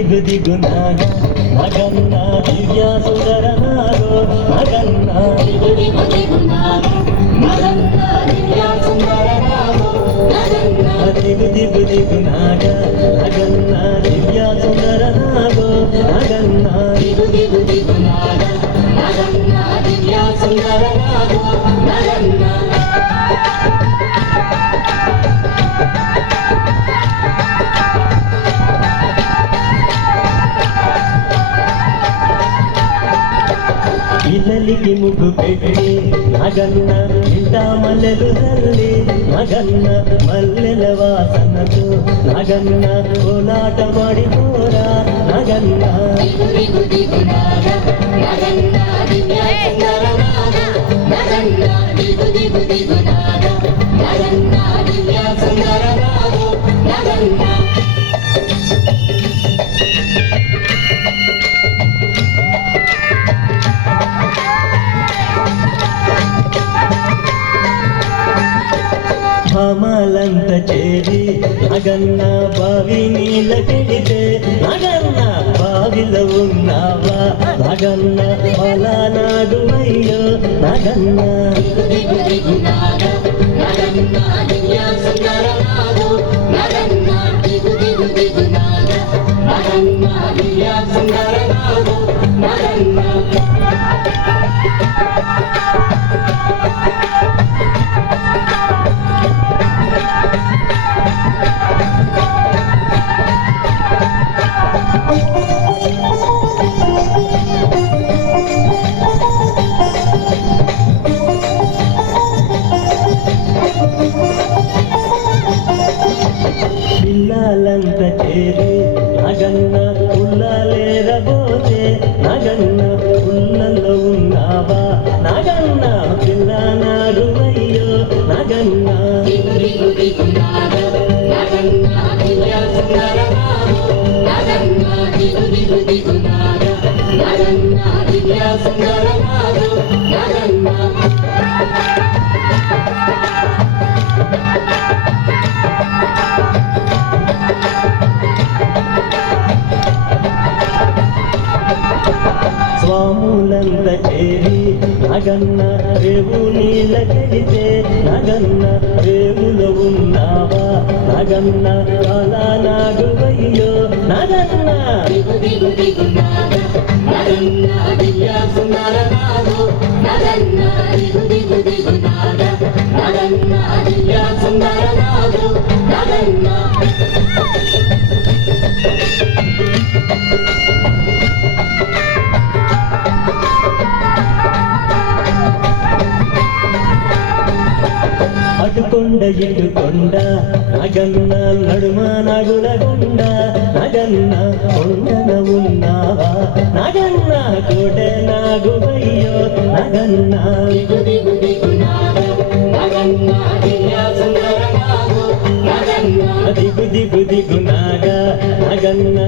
దిగు దిగు నాగ నగన్న దివ్య సుందర నాగో నగన్న దిగు దిగు దిగు నాగ నగన్న దివ్య సుందర నాగో నగన్న దిగు దిగు దిగు నాగ నగన్న దివ్య సుందర నాగో నగన్న దిగు దిగు దిగు నాగ నగన్న దివ్య సుందర నాగో నగన్న ఇల్లలికి ముగ్గు పెట్టి నగన్న ఇంట మల్లెలు తల్లి నగన్న మల్లెల వాసనతో నగన్న కోలాట మాడిపోరా నగన్న భామాలంత చేరి నగన్న బావి నీళ్ళ కెడితే నగన్న బావిలో ఉన్నావా నగన్న పలానాడు అయ్యో నగన్న పిల్లలంత చేరి నగన్న ఉల్లలేరబోతే నగన్న ఉల్లలో ఉన్నావా నగన్న పిల్లనాడు అయ్యో నగన్న స్వాములంత చేరి నగన్న రేవు నీళ్ళ కెడితే నగన్న రేవులో ఉన్నావా నగన్న పలానాడు అయ్యో నగన్న అటుకొండ ఇటుకొండ నగన్న నడుమ నగులగుండ నగన్న కొండన ఉన్నావా నగన్న కోట నాగువయ్యో నగన్న దిగు దిగు నాగ నగన్న